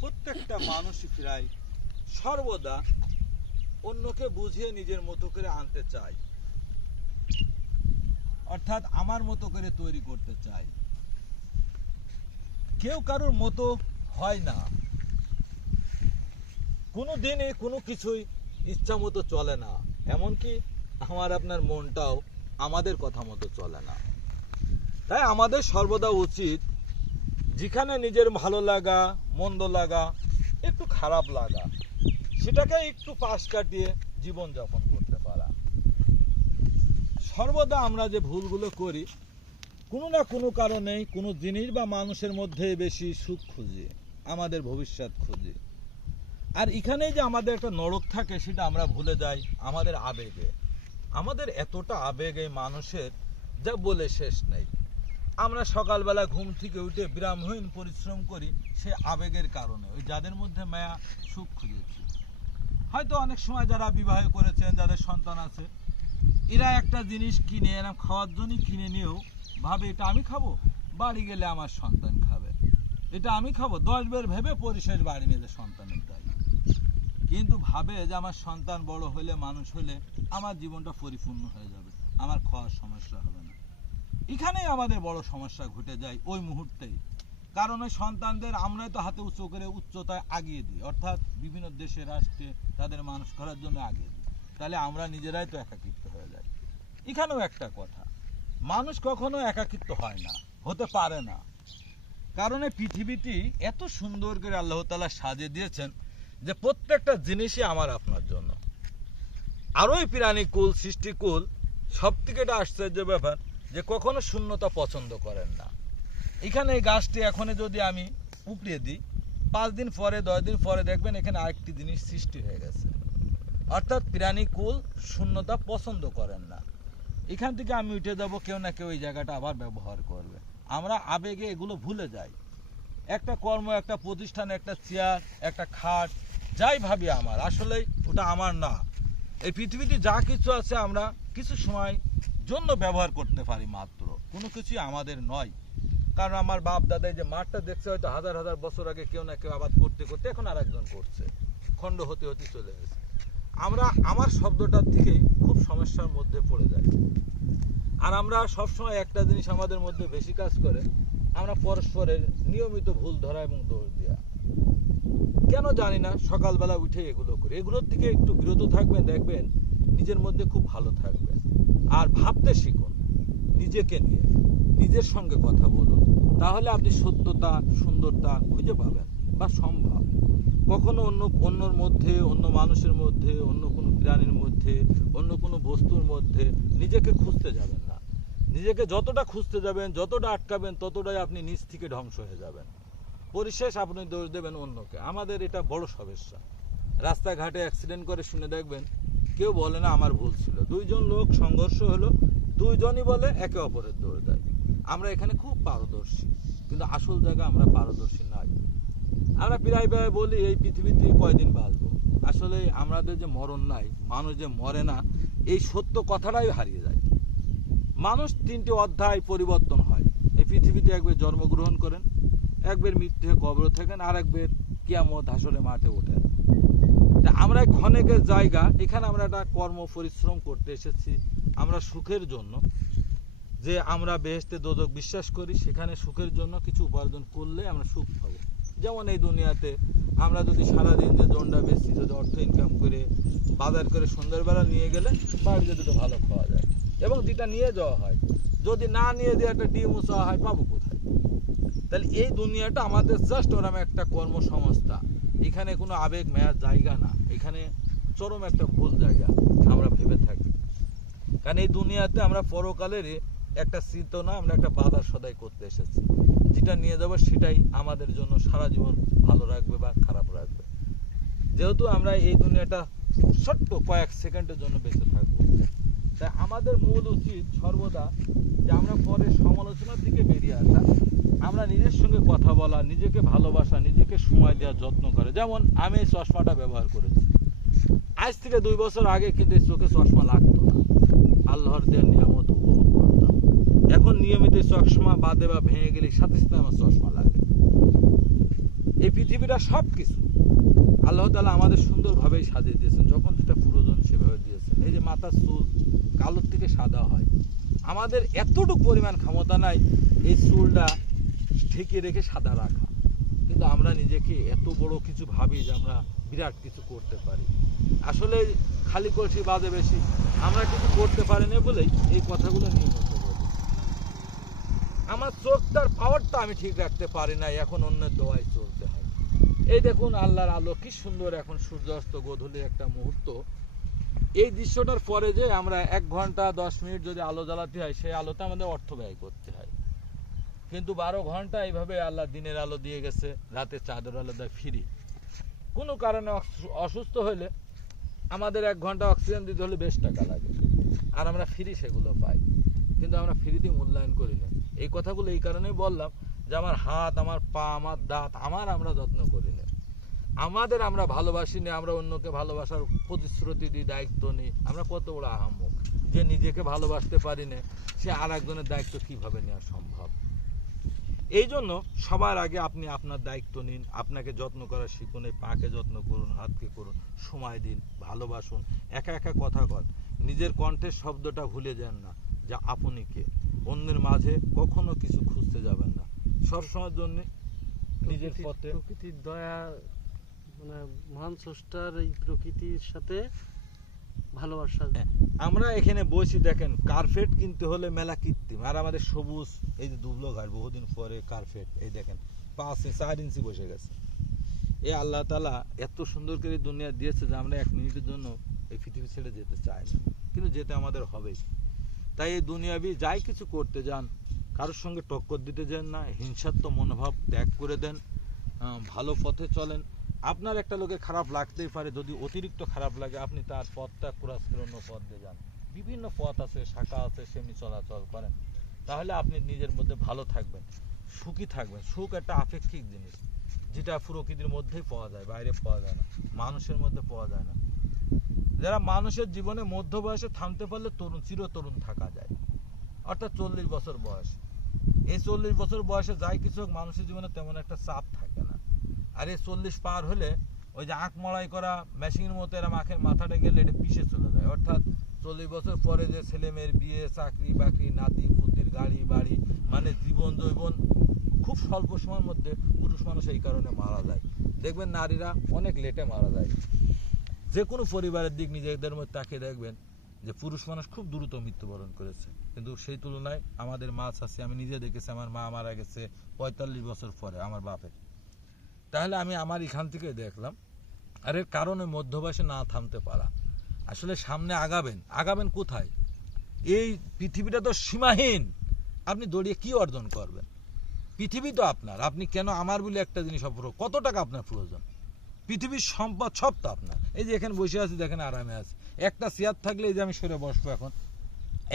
প্রত্যেকটা মানুষই প্রায় সর্বদা অন্যকে বুঝিয়ে নিজের মতো করে আনতে চাই অর্থাৎ আমার মতো করে তৈরি করতে চাই কেউ কারোর মতো হয় না। কোনো দিনে কোনো কিছুই ইচ্ছা মতো চলে না। এমনকি আমার আপনার মনটাও আমাদের কথা মতো চলে না। তাই আমাদের সর্বদা উচিত যেখানে নিজের ভালো লাগা, মন্দ লাগা, একটু খারাপ লাগা, সেটাকে একটু পাশ কাটিয়ে জীবন যাপন করতে পারা। সর্বদা আমরা যে ভুলগুলো করি, কোনো না কোনো কারণেই কোনো জিনিস বা মানুষের মধ্যে বেশি সুখ খুঁজি, আমাদের ভবিষ্যৎ খুঁজি। আর এখানেই যে আমাদের একটা নরক থাকে, সেটা আমরা ভুলে যাই আমাদের আবেগে। আমাদের এতটা আবেগ মানুষের, যা বলে শেষ নেই। আমরা সকালবেলা ঘুম থেকে উঠে বিরামহীন পরিশ্রম করি সে আবেগের কারণে। ওই যাদের মধ্যে মায়া, সুখ খুঁজেছি। হয়তো অনেক সময় যারা বিবাহ করেছেন, যাদের সন্তান আছে, এরা একটা জিনিস কিনে এরকম খাওয়ার জন্যই কিনে নিয়েও ভাবে, এটা আমি খাব? বাড়ি গেলে আমার সন্তান খাবে। এটা আমি খাব? দশ বের ভেবে পরিশেষ বাড়ি নিয়ে সন্তানের দায়। কিন্তু ভাবে যে আমার সন্তান বড় হলে, মানুষ হলে, আমার জীবনটা পরিপূর্ণ হয়ে যাবে। আমার খাওয়ার সমস্যা হবে না। এখানেই আমাদের বড় সমস্যা ঘটে যায় ওই মুহূর্তেই। কারণ ওই সন্তানদের আমরাই তো হাতে উঁচু করে উচ্চতায় আগিয়ে দিই। অর্থাৎ বিভিন্ন দেশে রাষ্ট্রে তাদের মানুষ করার জন্য আগিয়ে দিই। তাহলে আমরা নিজেরাই তো একাকিত্ব হয়ে যাই। এখানেও একটা কথা, মানুষ কখনো একাকিত্ব হয় না, হতে পারে না। কারণ এই পৃথিবীটি এত সুন্দর করে আল্লাহ তালা সাজিয়ে দিয়েছেন যে প্রত্যেকটা জিনিসই আমার আপনার জন্য। আরও এই প্রাণী কুল সৃষ্টিকুল সব থেকে এটা আশ্চর্য ব্যাপার যে কখনো শূন্যতা পছন্দ করেন না। এখানে এই গাছটি এখন যদি আমি উপড়িয়ে দিই, পাঁচ দিন পরে, দশ দিন পরে দেখবেন এখানে আরেকটি জিনিস সৃষ্টি হয়ে গেছে। অর্থাৎ প্রাণী কুল শূন্যতা পছন্দ করেন না। এখান থেকে আমি উঠে যাব, কেউ না কেউ এই জায়গাটা আবার ব্যবহার করবে। আমরা আবেগে এগুলো ভুলে যাই। একটা কর্ম, একটা প্রতিষ্ঠান, একটা চেয়ার, একটা খাট, যাই ভাবি আমার আসলে ওটা আমার না। এই পৃথিবীতে যা কিছু আছে আমরা কিছু সময় জন্য ব্যবহার করতে পারি মাত্র। কোনো কিছুই আমাদের নয়। কারণ আমার বাপ দাদা যে মাঠটা দেখছে, হয়তো হাজার হাজার বছর আগে কেউ না কেউ আবাদ করতে করতে এখন আর একজন করছে। খণ্ড হতে হতে চলে গেছে। আমরা, আমার শব্দটার থেকেই খুব সমস্যার মধ্যে পড়ে যাই। আর আমরা সবসময় একটা জিনিস আমাদের মধ্যে বেশি কাজ করে, আমরা পরস্পরের নিয়মিত ভুল ধরা এবং দোষ দেওয়া কেন জানি না, সকালবেলা উঠে এগুলো করি। এগুলোর থেকে একটু বিরত থাকবেন, দেখবেন নিজের মধ্যে খুব ভালো থাকবে। আর ভাবতে শিখুন, নিজেকে নিয়ে, নিজের সঙ্গে কথা বলুন। তাহলে আপনি সত্যতা, সুন্দরতা খুঁজে পাবেন বা সম্ভব। কখনো অন্য, অন্যর মধ্যে, অন্য মানুষের মধ্যে, অন্য কোনো প্রাণীর মধ্যে, অন্য কোনো বস্তুর মধ্যে নিজেকে খুঁজতে যাবেন না। নিজেকে যতটা খুঁজতে যাবেন, যতটা আটকাবেন, ততটাই আপনি নিজ থেকে ধ্বংস হয়ে যাবেন। পরিশেষ আপনি দোষ দেবেন অন্যকে। আমাদের এটা বড় সমস্যা। রাস্তাঘাটে অ্যাক্সিডেন্ট করে শুনে দেখবেন কেউ বলে না আমার ভুল ছিল। দুইজন লোক সংঘর্ষ হলো, দুইজনই বলে একে অপরের দোষ দেয়। আমরা এখানে খুব পারদর্শী, কিন্তু আসল জায়গা আমরা পারদর্শী নাই। আমরা প্রায় প্রায় বলি, এই পৃথিবীতে কয়দিন বাঁচবো? আসলে আমাদের যে মরণ নাই, মানুষ যে মরে না, এই সত্য কথাটাই হারিয়ে যায়। মানুষ তিনটি অধ্যায় পরিবর্তন হয়। এই পৃথিবীতে একবার জন্মগ্রহণ করেন একবার মৃত্যু কবর থাকেন, আর একবার কিয়ামত হাসরে মাঠে ওঠেন। আমরা ক্ষণেকের জায়গা, এখানে আমরা একটা কর্ম পরিশ্রম করতে এসেছি আমরা সুখের জন্য। যে আমরা বেহেস্তে দোদক বিশ্বাস করি, সেখানে সুখের জন্য কিছু উপার্জন করলে আমরা সুখ পাবো। যেমন এই দুনিয়াতে আমরা যদি সারাদিন যে জন্ডা বেশি, যদি অর্থ ইনকাম করে, বাজার করে সন্ধ্যাবেলা নিয়ে গেলে বাড়িতে দুটো ভালো খাওয়া যায় এবং যেটা নিয়ে যাওয়া হয়, যদি না নিয়ে দিয়ে একটা ডিম চাওয়া হয়, পাবো কোথায়? তাহলে এই দুনিয়াটা আমাদের জাস্ট ওরকম একটা কর্মসংস্থা। এখানে কোনো আবেগ মেয়ার জায়গা না। এখানে চরম একটা ভুল জায়গা আমরা ভেবে থাকি। কারণ এই দুনিয়াতে আমরা পরকালের একটা চেতনা, আমরা একটা বাধা সদাই করতে এসেছি। যেটা নিয়ে যাব সেটাই আমাদের জন্য সারা জীবন ভালো রাখবে বা খারাপ রাখবে। যেহেতু আমরা এই দুনিয়াটা ছোট্ট কয়েক সেকেন্ডের জন্য বেঁচে থাকব। তাই আমাদের মূল উচিত সর্বদা যে আমরা পরে সমালোচনা থেকে বেরিয়ে আসা আমরা নিজের সঙ্গে কথা বলা, নিজেকে ভালোবাসা, নিজেকে সময় দেওয়ার যত্ন করে। যেমন আমি এই চশমাটা ব্যবহার করেছি। আজ থেকে দুই বছর আগে কিন্তু এই চোখে চশমা লাগতো না। আল্লাহর দেওয়ার নিয়ামত উপভোগ করতাম। এখন নিয়মিত চশমা বাদে বা ভেঙে গেলে সাথে সাথে আমার চশমা লাগে। এই পৃথিবীটা সব কিছু আল্লাহ তালা আমাদের সুন্দরভাবেই সাজিয়ে দিয়েছেন। যখন যেটা প্রয়োজন সেভাবে দিয়েছেন। এই যে মাথার চুল কালোর থেকে সাদা হয়। আমাদের এতটুকু পরিমাণ ক্ষমতা নাই, এই চুলটা ঠেকে রেখে সাদা রাখা। কিন্তু আমরা নিজেকে এত বড় কিছু ভাবি যে আমরা বিরাট কিছু করতে পারি। আসলে খালি কলসি বাদে বেশি আমরা কিছু করতে পারি না বলেই এই কথাগুলো নিয়মিত বলি। আমার চোখটার পাওয়ারটা আমি ঠিক রাখতে পারি না এখন অন্যের দোয়ায় চলতে হয়। এই দেখুন আল্লাহর আলো, কি সুন্দর এখন সূর্যাস্ত গোধূলির একটা মুহূর্ত। এই দৃশ্যটার পরে যে আমরা এক ঘণ্টা, দশ মিনিট যদি আলো জ্বালাতে হয়, সেই আলোতে আমাদের অর্থ ব্যয় করতে হয়। কিন্তু বারো ঘণ্টা এইভাবে আল্লাহ দিনের আলো দিয়ে গেছে, রাতে চাঁদের আলো দেয় ফ্রি কোনো কারণে অসুস্থ হলে আমাদের এক ঘণ্টা অক্সিজেন দিতে হলে বেশ টাকা লাগে। আর আমরা ফ্রি সেগুলো পাই। কিন্তু আমরা ফ্রিতে মূল্যায়ন করি না। এই কথাগুলো এই কারণেই বললাম যে আমার হাত, আমার পা, আমার দাঁত, আমার আমরা যত্ন করি না। আমাদের আমরা ভালোবাসি না, আমরা অন্যকে ভালোবাসার প্রতিশ্রুতি দিই, দায়িত্ব নিই। আমরা কত বড় আহাম্মক। যে নিজেকে ভালোবাসতে পারি না, সে আর একজনের দায়িত্ব কীভাবে নেওয়া সম্ভব? এই জন্য সবার আগে আপনি আপনার দায়িত্ব নিন আপনাকে যত্ন করা শিখুন এই পাকে যত্ন করুন হাতকে করুন সময় দিন ভালোবাসুন একা একা কথা কন নিজের কণ্ঠের শব্দটা ভুলে যান না যা আপনি কে। অন্যের মাঝে কখনো কিছু খুঁজতে যাবেন না। সবসময়ের জন্য নিজের পথে প্রকৃতির দয়া মানে মহান স্রষ্টার এই প্রকৃতির সাথে হ্যাঁ, আমরা এখানে বসি দেখেন কার্পেট কিনতে হলে মেলা কৃত্রিম। আর আমাদের সবুজ এই যে দুবলো ঘাট বহুদিন পরে কার্পেট এই দেখেন পাঁচ ইঞ্চি চার ইঞ্চি বসে গেছে। এই আল্লাহ তালা এত সুন্দর করে দুনিয়া দিয়েছে যে আমরা এক মিনিটের জন্য এই পৃথিবী ছেড়ে যেতে চাই না। কিন্তু যেতে আমাদের হবেই। তাই এই দুনিয়াবি যাই কিছু করতে যান কারোর সঙ্গে টক্কর দিতে যান না হিংসাত্মক মনোভাব ত্যাগ করে দেন ভালো পথে চলেন। আপনার একটা লোকে খারাপ লাগতেই পারে, যদি অতিরিক্ত খারাপ লাগে, আপনি তার পথটা ক্রস করে অন্য পথ দিয়ে যান। বিভিন্ন পথ আছে, শাখা আছে সেমি চলাচল করেন। তাহলে আপনি নিজের মধ্যে ভালো থাকবেন, সুখী থাকবেন। সুখ একটা আপেক্ষিক জিনিস, যেটা প্রকৃতির মধ্যেই পাওয়া যায়, বাইরে পাওয়া যায় না, মানুষের মধ্যে পাওয়া যায় না। যারা মানুষের জীবনে মধ্য বয়সে থামতে পারলে তরুণ, চির তরুণ থাকা যায়। অর্থাৎ চল্লিশ বছর বয়স। এই চল্লিশ বছর বয়সে যাই কিছু হোক, মানুষের জীবনে তেমন একটা চাপ থাকে আর এই চল্লিশ পার হলে ওই যে আঁক মড়াই করা মেশিনের মতো এরা আঁখের মাথাটা গেলে এটা পিছিয়ে চলে যায়। অর্থাৎ চল্লিশ বছর পরে যে ছেলে মেয়ের বিয়ে, চাকরি, বাকরি, নাতি, পুতির গাড়ি, বাড়ি মানে জীবন জৈবন খুব স্বল্প সময়ের মধ্যে পুরুষ মানুষ এই কারণে মারা যায়। দেখবেন নারীরা অনেক লেটে মারা যায়। যে কোনো পরিবারের দিক নিজেদের মধ্যে তাকিয়ে দেখবেন যে পুরুষ মানুষ খুব দ্রুত মৃত্যুবরণ করেছে। কিন্তু সেই তুলনায় আমাদের মাছ আছে আমি নিজে দেখেছি, আমার মা মারা গেছে পঁয়তাল্লিশ বছর পরে, আমার বাপের। তাহলে আমি আমার এখান থেকে দেখলাম, আর এর কারণে মধ্য বয়সে না থামতে পারা। আসলে সামনে আগাবেন আগাবেন কোথায়? এই পৃথিবীটা তো সীমাহীন। আপনি দৌড়িয়ে কি অর্জন করবেন? পৃথিবী তো আপনার, আপনি কেন আমার বলে একটা জিনিস অপর কত টাকা আপনার প্রয়োজন? পৃথিবীর সম্পদ সব তো আপনার। এই যে এখানে বসে আছি, দেখেন আরামে আছি। একটা চেয়ার থাকলে এই যে আমি সরে বসবো এখন।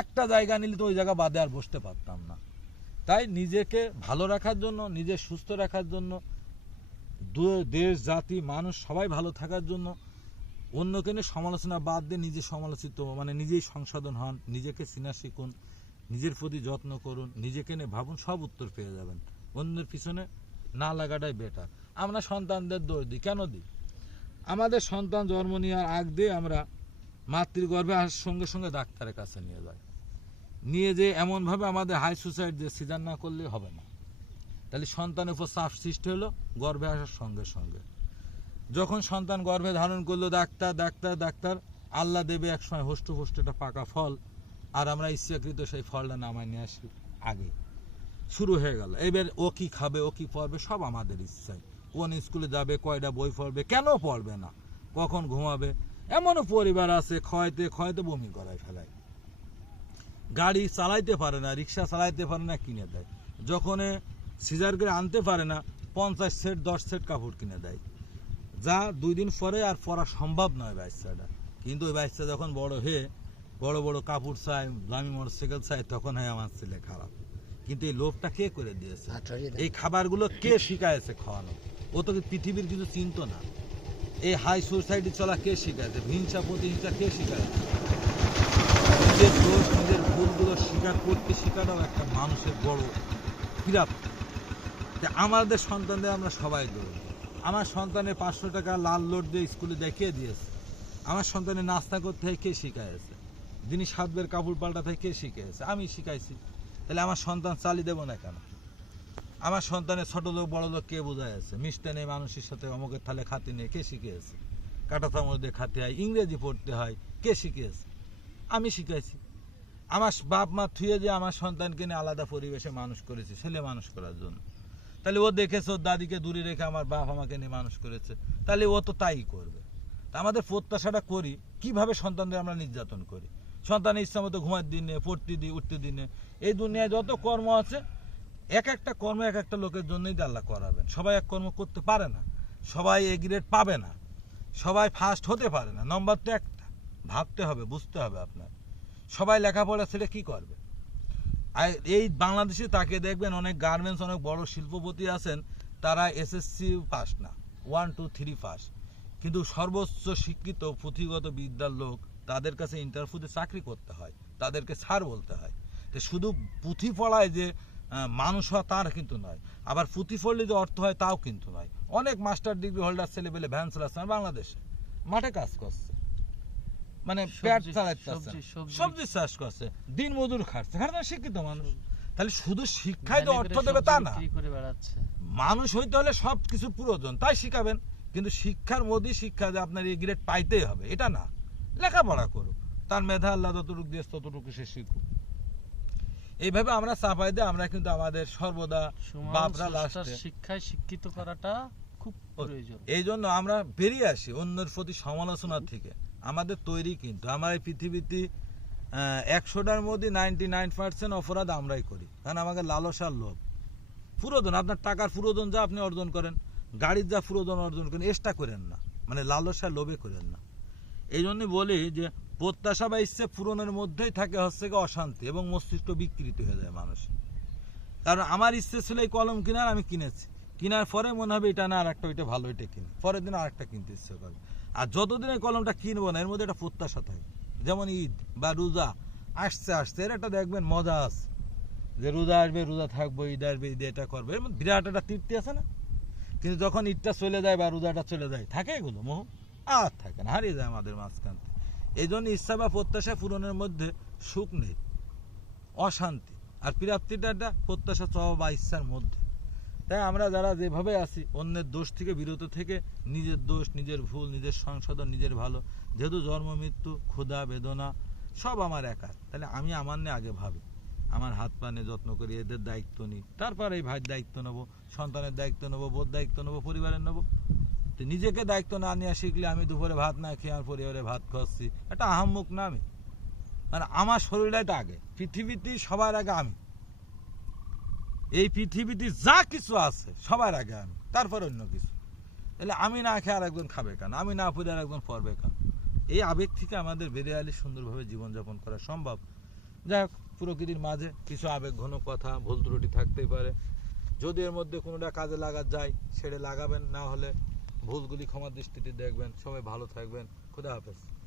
একটা জায়গা নিলে তো ওই জায়গা বাদে আর বসতে পারতাম না। তাই নিজেকে ভালো রাখার জন্য নিজে সুস্থ রাখার জন্য দেশ, জাতি, মানুষ সবাই ভালো থাকার জন্য অন্যকে নিয়ে সমালোচনা বাদ দিয়ে নিজে সমালোচিত মানে নিজেই সংশোধন হন, নিজেকে চিনা শিখুন, নিজের প্রতি যত্ন করুন, নিজেকে নিয়ে ভাবুন, সব উত্তর পেয়ে যাবেন। অন্যের পিছনে না লাগাটাই বেটার আমরা সন্তানদের দোষ দিই। কেন দিই? আমাদের সন্তান জন্ম নেওয়ার আগ দিয়ে আমরা মাতৃগর্ভে আসার সঙ্গে সঙ্গে ডাক্তারের কাছে নিয়ে যাই। নিয়ে যে এমনভাবে আমাদের হাই সুসাইড দিয়ে সিজার না করলে হবে না। তাহলে সন্তানের উপর চাপ সৃষ্টি হলো, গর্ভে আসার সঙ্গে সঙ্গে। যখন সন্তান গর্ভে ধারণ করল, ডাক্তার ডাক্তার ডাক্তার, আল্লাহ দেবে এক সময় হোস্ট হোস্ট একটা পাকা ফল, আর আমরা ইচ্ছাকৃত সেই ফলটা নামায় নিয়ে আসি আগে। শুরু হয়ে গেল। এবার ও কি খাবে, ও কি পড়বে, সব আমাদের ইচ্ছায়। কোন স্কুলে যাবে, কয়টা বই পড়বে, কেন পড়বে না? কখন ঘুমাবে? এমনও পরিবার আছে, ক্ষয়তে ক্ষয়তে বমি করায় ফেলায়। গাড়ি চালাইতে পারে না, রিক্সা চালাইতে পারে না, কিনে দেয়। যখন সিজার করে আনতে পারে না পঞ্চাশ সেট দশ সেট কাপড় কিনে দেয়। যা দুই দিন পরে আর পরা সম্ভব নয় বাচ্চাটা। কিন্তু ওই বাচ্চা যখন বড় হয়ে বড় বড় কাপড় চায় দামি মোটরসাইকেল চায় তখন হয় আমার ছেলে খারাপ। কিন্তু এই লোভটা কে করে দিয়েছে? এই খাবারগুলো কে শিখায়েছে খাওয়ানো? ও তো পৃথিবীর কিছু চিন্ত না। এই হাই সোসাইটি চলা কে শিখায়েছে হিংসা প্রতিহিংসা কে শিখায়েছে নিজের দোষ নিজের ভুলগুলো স্বীকার করতে শেখাটাও একটা মানুষের বড় বিরাট যে আমাদের সন্তানদের আমরা সবাই দেবো। আমার সন্তানের পাঁচশো টাকা লাল লোড দিয়ে স্কুলে দেখিয়ে দিয়েছে। আমার সন্তানের নাস্তা করতে হয় কে শিখাইছে? যিনি সাতবের কাপড় পাল্টাতে কে শিখিয়েছে আমি শিখাইছি। তাহলে আমার সন্তান চালিয়ে দেবো না কেন? আমার সন্তানের ছোট লোক, বড় লোক কে বোঝায় আছে? মিষ্টি নেই, মানুষের সাথে অমুকের থালে খাতি নেই, কে শিখিয়েছে? কাটা চামচ দিয়ে খাতে হয়, ইংরেজি পড়তে হয়, কে শিখিয়েছে? আমি শিখাইছি। আমার বাপ মা থুয়ে যে আমার সন্তানকে নিয়ে আলাদা পরিবেশে মানুষ করেছে, ছেলে মানুষ করার জন্য। তাহলে ও দেখেছে, ওর দাদিকে দূরে রেখে আমার বাপ আমাকে নিয়ে মানুষ করেছে। তাহলে ও তো তাই করবে। আমাদের প্রত্যাশাটা করি, কীভাবে সন্তানদের আমরা নির্যাতন করি? সন্তানের ইচ্ছা মতো ঘুমার দিনে পড়তে দিই উঠতে দিনে এই দুনিয়ায় যত কর্ম আছে, এক একটা কর্ম এক একটা লোকের জন্যই আল্লাহ করাবেন। সবাই এক কর্ম করতে পারে না। সবাই এ গ্রেড পাবে না। সবাই ফার্স্ট হতে পারে না। নম্বর তো একটা। ভাবতে হবে, বুঝতে হবে আপনার। সবাই লেখাপড়া ছেড়ে কি করবে? এই বাংলাদেশে তাকে দেখবেন অনেক গার্মেন্টস অনেক বড় শিল্পপতি আছেন, তারা এসএসসি পাস না। One two three pass. কিন্তু সর্বোচ্চ শিক্ষিত, পুঁথিগত বিদ্যার লোক তাদের কাছে ইন্টারভিউতে চাকরি করতে হয়, তাদেরকে স্যার বলতে হয়। তো শুধু পুঁথি পড়ায় যে মানুষ হওয়া তার কিন্তু নয়, আবার পুঁথি পড়লে যে অর্থ হয় তাও কিন্তু নয়। অনেক মাস্টার ডিগ্রি হোল্ডার ছেলে পেলে ভ্যান চালাচ্ছে বাংলাদেশে, মাঠে কাজ করছে। মানে পেট চালাচ্ছে সবজি- চাষ করছে দিন মজুর খাটছে। খাটছে শিক্ষিত মানুষ। তাহলে শুধু শিক্ষায় যে ভ্যানে অর্থ দেবে তা না। বিক্রি করে বেড়াচ্ছে। মানুষ হইতে হলে সব কিছু প্রয়োজন তাই শিখাবেন। কিন্তু শিক্ষার মধ্যে শিক্ষা যে আপনার এই গ্রেড পাইতেই হবে এটা না। লেখাপড়া করুক। তার মেধা আল্লাহ যতটুকু দিয়ে ততটুকু সে শিখুক। এইভাবে আমরা চাপাই দিয়ে আমরা কিন্তু আমাদের সর্বদা বাপরা লাস্টে। শিক্ষায় শিক্ষিত করাটা খুব প্রয়োজন। এই জন্য আমরা বেরিয়ে আসি অন্যের প্রতি সমালোচনা থেকে। আমাদের তৈরি কিন্তু। আমার এই পৃথিবীতে একশোটার মধ্যে নাইনটি নাইন পার্সেন্ট অপরাধ আমরাই করি। কারণ আমাকে লালসার লোভ। পুরোদন আপনার টাকার পুরোদন যা আপনি অর্জন করেন, গাড়ির যা পুরোদন অর্জন করেন, এক্সট্রা করেন না। মানে লালসা লোভে করেন না। এই জন্যই বলি যে, প্রত্যাশা বা ইচ্ছে পূরণের মধ্যেই থাকে হচ্ছে অশান্তি এবং মস্তিষ্ক বিকৃত হয়ে যায় মানুষ। কারণ আমার ইচ্ছে ছিল এই কলম কেনার, আমি কিনেছি। কেনার পরে মনে হবে এটা না আর একটা ওইটা ভালো এটা কিনি। পরের দিন আরেকটা কিনতে ইচ্ছে করবে আর যতদিন এই কলমটা কিনবো না, এর মধ্যে একটা প্রত্যাশা থাকে। যেমন ঈদ বা রোজা, আসছে আসছে, এর একটা দেখবেন মজা আছে। যে রোজা আসবে, রোজা থাকব, ঈদ আসবে, ঈদে এটা করবে। এর বিরাট একটা তৃপ্তি আছে না? কিন্তু যখন ঈদটা চলে যায় বা রোজাটা চলে যায়, থাকে এগুলো, মোহ? আর থাকে না, হারিয়ে যায় আমাদের মাঝখান। এই জন্য ইচ্ছা বা প্রত্যাশা পূরণের মধ্যে সুখ নেই, অশান্তি। আর প্রাপ্তিটা একটা প্রত্যাশা চাওয়া বা ইচ্ছার মধ্যে। তাই আমরা যারা যেভাবে আছি, অন্যের দোষ থেকে বিরত থেকে নিজের দোষ, নিজের ভুল, নিজের সংশোধন, নিজের ভালো, যেহেতু জন্ম, মৃত্যু, ক্ষুধা, বেদনা, সব আমার একার। তাহলে আমি আমার নিয়ে আগে ভাবি। আমার হাত পা নিয়ে যত্ন করি, এদের দায়িত্ব নিই। তারপর এই ভাইয়ের দায়িত্ব নেব, সন্তানের দায়িত্ব নেব বোধ দায়িত্ব নেব, পরিবারের নেব। তো নিজেকে দায়িত্ব না নিয়ে শিখলে আমি দুপুরে ভাত না খেয়ে আমার পরিবারে ভাত খাচ্ছি, এটা আহাম্মুক না আমি। মানে আমার শরীরটা আগে পৃথিবীতে সবার আগে আমি। এই পৃথিবীতে যা কিছু আছে, সবার আগে আমি, তারপর অন্য কিছু। তাহলে আমি না খেয়ে আর একজন খাবে কেন? আমি না পড়ে আর একজন পড়বে কেন? এই আবেগ থেকে আমাদের বেরিয়ে আলে সুন্দরভাবে জীবনযাপন করা সম্ভব। যাই হোক, প্রকৃতির মাঝে কিছু আবেগ ঘন কথা, ভুল ত্রুটি থাকতেই পারে। যদি এর মধ্যে কোনোটা কাজে লাগা যায়, ছেড়ে লাগাবেন, না হলে ভুলগুলি ক্ষমা দৃষ্টিতে দেখবেন। সবাই ভালো থাকবেন। খুদা হাফেজ।